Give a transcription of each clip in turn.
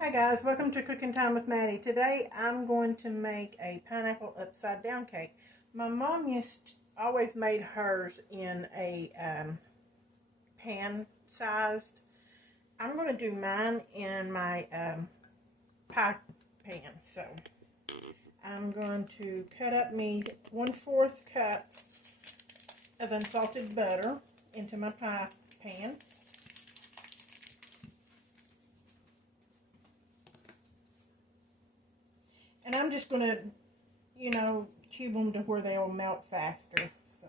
Hi guys, welcome to Cooking Time with Maddie. Today I'm going to make a pineapple upside down cake. My mom always made hers in a pan sized. I'm going to do mine in my pie pan. So I'm going to cut up me 1/4 cup of unsalted butter into my pie pan. And I'm just going to, cube them to where they will melt faster. So.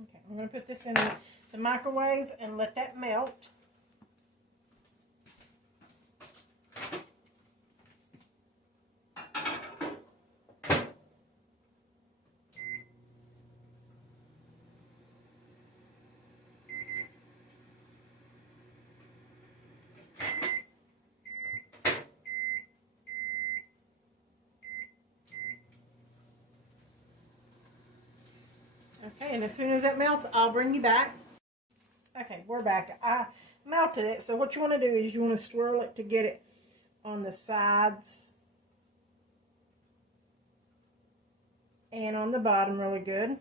Okay, I'm going to put this in the microwave and let that melt. Okay, and as soon as that melts, I'll bring you back. Okay, we're back. I melted it, so what you want to do is you want to swirl it to get it on the sides and on the bottom really good.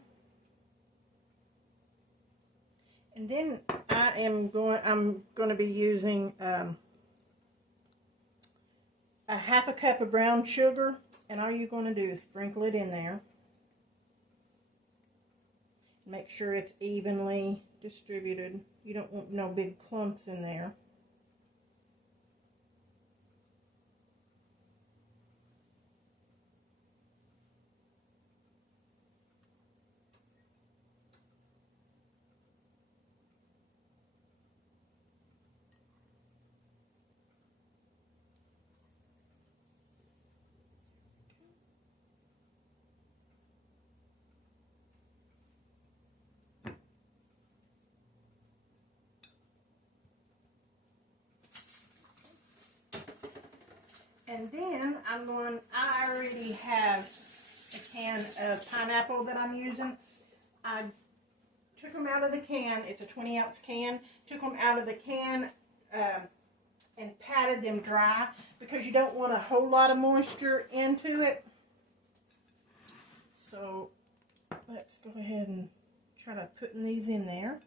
And then I'm going to be using a 1/2 cup of brown sugar, and all you're going to do is sprinkle it in there. Make sure it's evenly distributed. You don't want no big clumps in there. And then I already have a can of pineapple that I'm using. I took them out of the can. It's a 20-ounce can. Took them out of the can and patted them dry because you don't want a whole lot of moisture into it. So let's go ahead and try to put these in there.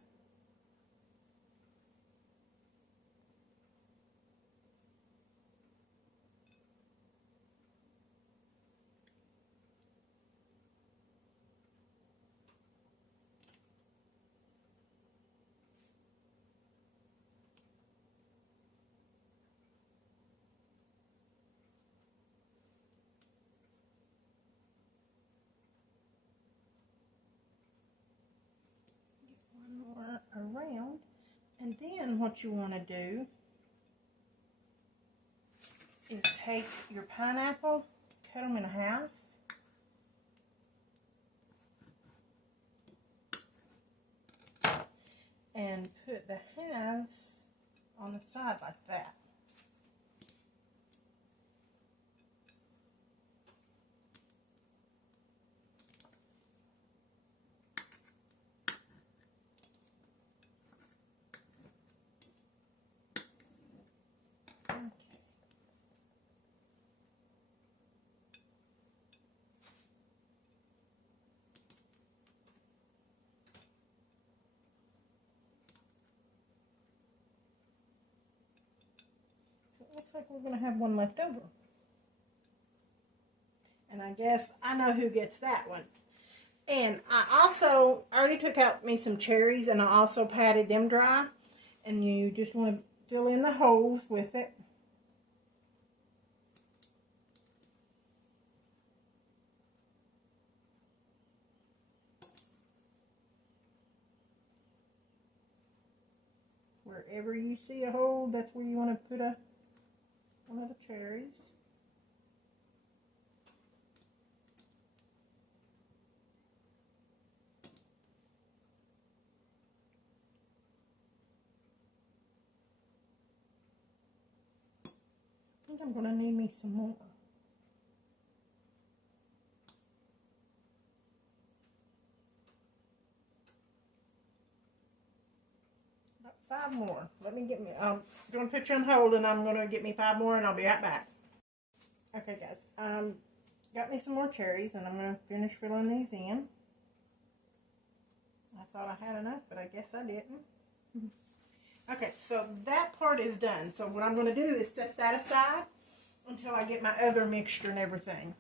Around, and then what you want to do is take your pineapple, cut them in half, and put the halves on the side like that. So it looks like we're going to have one left over. And I guess I know who gets that one. And I also already took out me some cherries, and I also patted them dry. And you just want to fill in the holes with it. Wherever you see a hole, that's where you want to put one of the cherries. think I'm going to need me some more. About 5 more. Let me get me, I'm going to put you on hold and I'm going to get me 5 more and I'll be right back. Okay guys, got me some more cherries and I'm going to finish filling these in. I thought I had enough, but I guess I didn't. Okay, so that part is done. So what I'm going to do is set that aside until I get my other mixture and everything.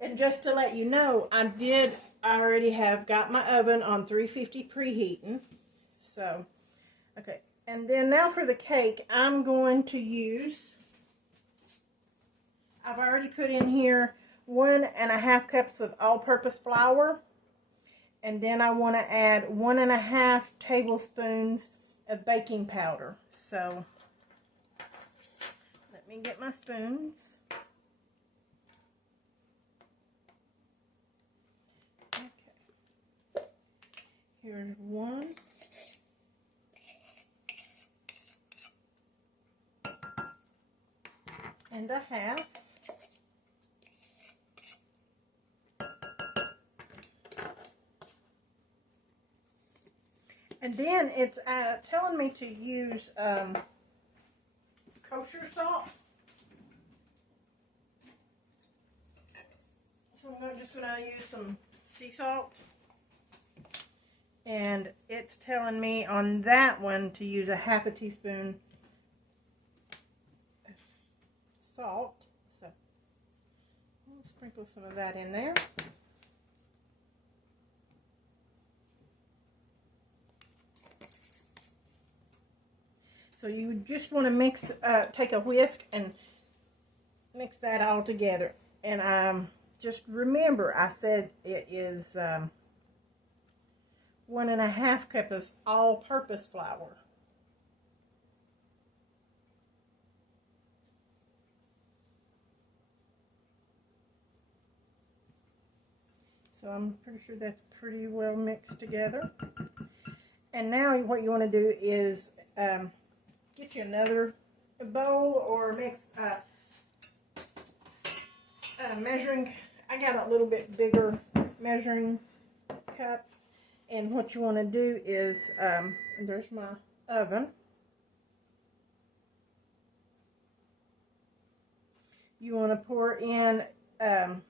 And just to let you know, I already have got my oven on 350 preheating. So, okay. And then now for the cake, I'm going to use, I've already put in here 1.5 cups of all-purpose flour. And then I want to add 1.5 tablespoons of baking powder. So, let me get my spoons. Okay. Here's 1. And a half. And then it's telling me to use kosher salt. So I'm just going to use some sea salt. And it's telling me on that one to use a 1/2 teaspoon of salt. So I'll sprinkle some of that in there. So you just want to mix, take a whisk and mix that all together. And just remember, I said it is 1.5 cups of all-purpose flour. So I'm pretty sure that's pretty well mixed together. And now what you want to do is get you another bowl or mix measuring. I got a little bit bigger measuring cup, and what you want to do is there's my oven. You want to pour in I'm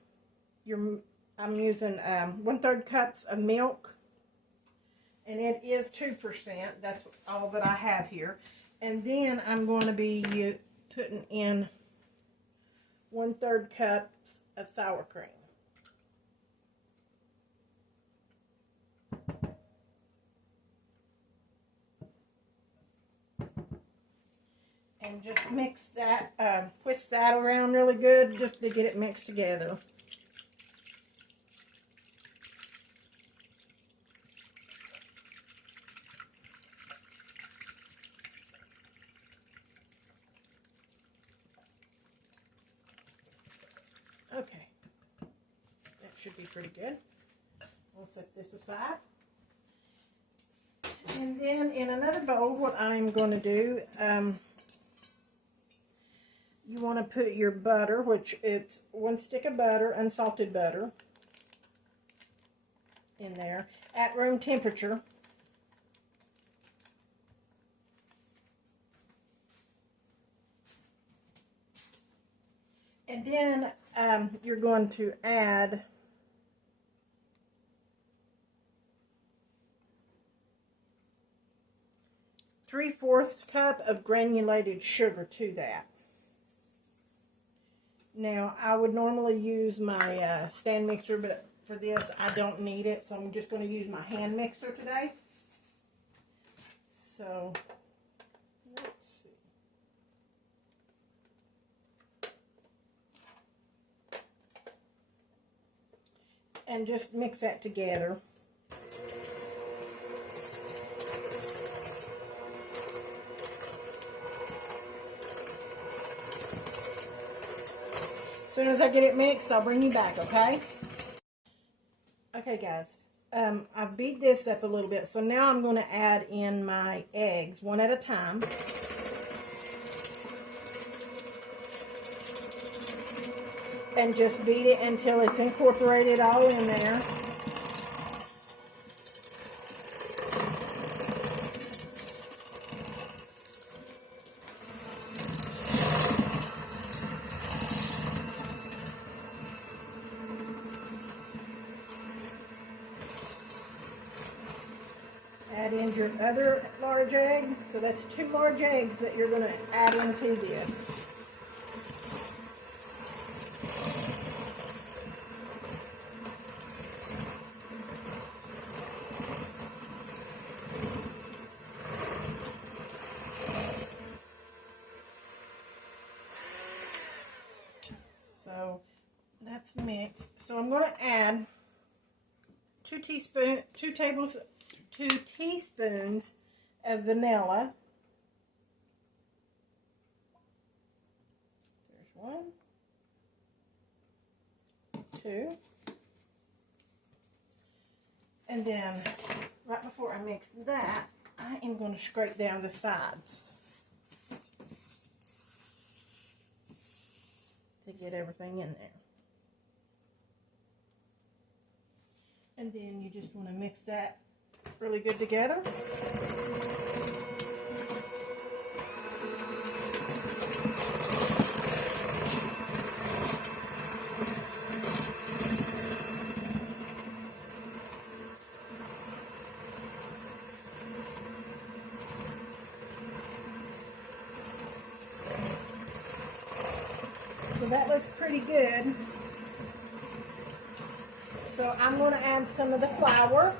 using 1/3 cups of milk, and it is 2%. That's all that I have here. And then I'm going to be putting in 1/3 cups of sour cream. And just mix that, whisk that around really good just to get it mixed together. Okay, that should be pretty good. We'll set this aside. And then in another bowl, what I'm going to do, you want to put your butter, which it's 1 stick of butter, unsalted butter, in there at room temperature. And then you're going to add 3/4 cup of granulated sugar to that. Now, I would normally use my stand mixer, but for this, I don't need it, so I'm just going to use my hand mixer today. So, let's see. And just mix that together. As soon as I get it mixed, I'll bring you back, okay? Okay, guys. I beat this up a little bit, so now I'm going to add in my eggs one at a time. And just beat it until it's incorporated all in there. Add in your other large egg. So that's 2 large eggs that you're going to add into this. So that's mixed. So I'm going to add 2 teaspoons of vanilla. There's 1, 2. And then right before I mix that, I am going to scrape down the sides to get everything in there. And then you just want to mix that really good together. So that looks pretty good. So I'm going to add some of the flour.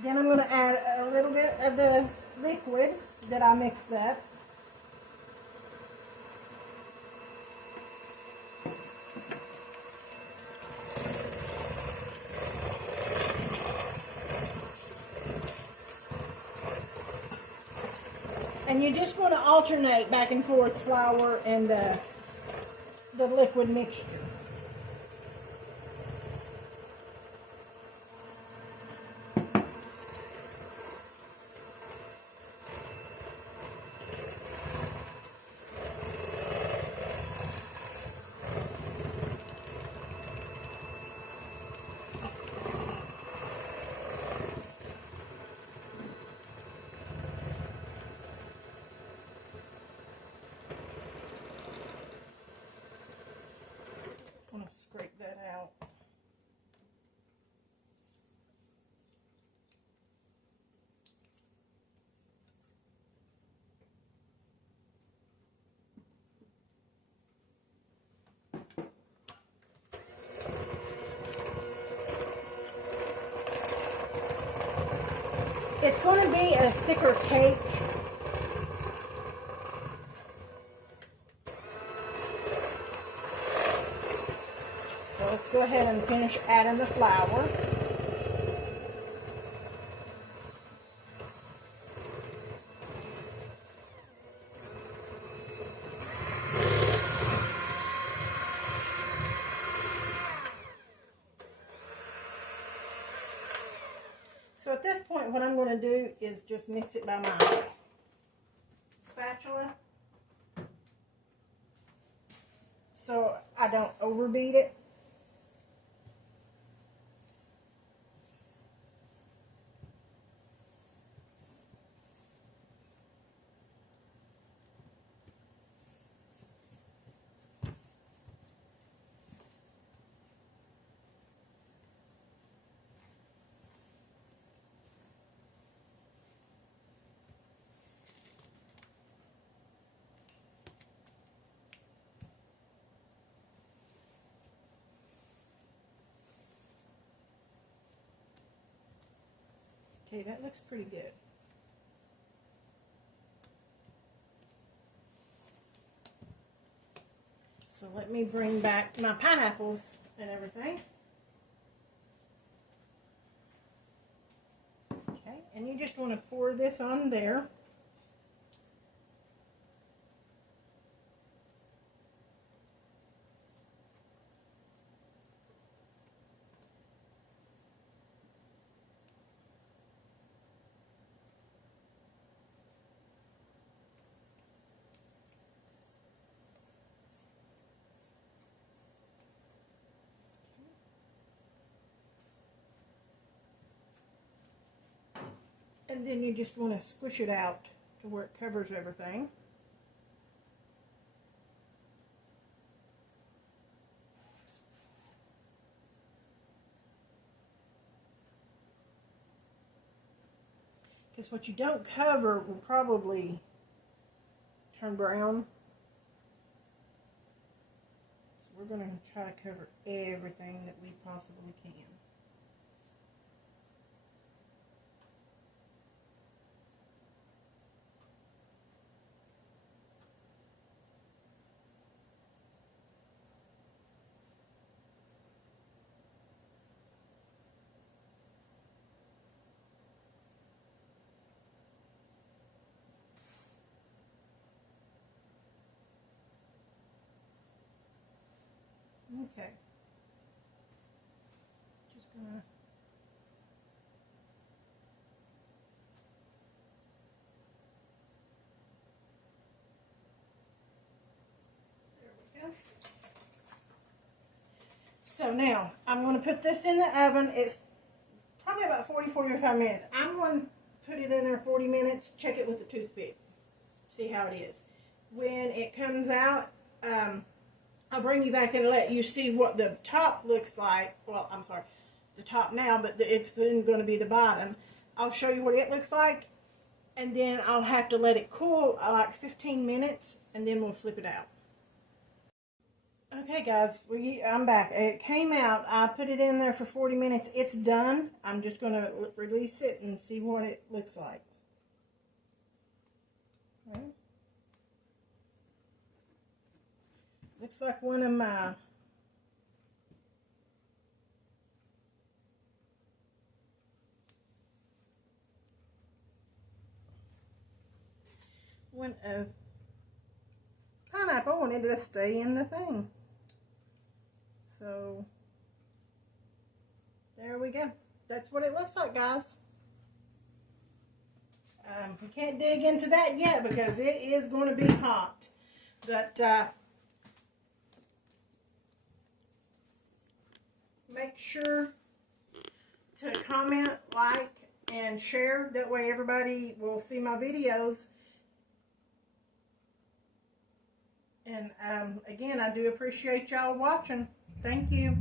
Then I'm going to add a little bit of the liquid that I mixed up. And you just want to alternate back and forth flour and the liquid mixture. I'm going to scrape that out. It's going to be a thicker cake. So let's go ahead and finish adding the flour. So at this point, what I'm going to do is just mix it by my spatula, so I don't overbeat it. Okay, that looks pretty good. So let me bring back my pineapples and everything. And you just want to pour this on there. And then you just want to squish it out to where it covers everything. Because what you don't cover will probably turn brown. So we're going to try to cover everything that we possibly can. Okay. Just gonna there we go. So now I'm going to put this in the oven. It's probably about 40-45 minutes. I'm going to put it in there 40 minutes, check it with a toothpick, see how it is. When it comes out, I'll bring you back and let you see what the top looks like. Well, I'm sorry, the top now, but it's then going to be the bottom. I'll show you what it looks like, and then I'll have to let it cool like 15 minutes, and then we'll flip it out. Okay guys, I'm back. It came out. I put it in there for 40 minutes. It's done. I'm just going to release it and see what it looks like. Okay. Looks like one of my pineapple wanted to stay in the thing. So there we go. That's what it looks like, guys. We can't dig into that yet because it is going to be hot. But make sure to comment, like, and share. That way everybody will see my videos. And again, I do appreciate y'all watching. Thank you.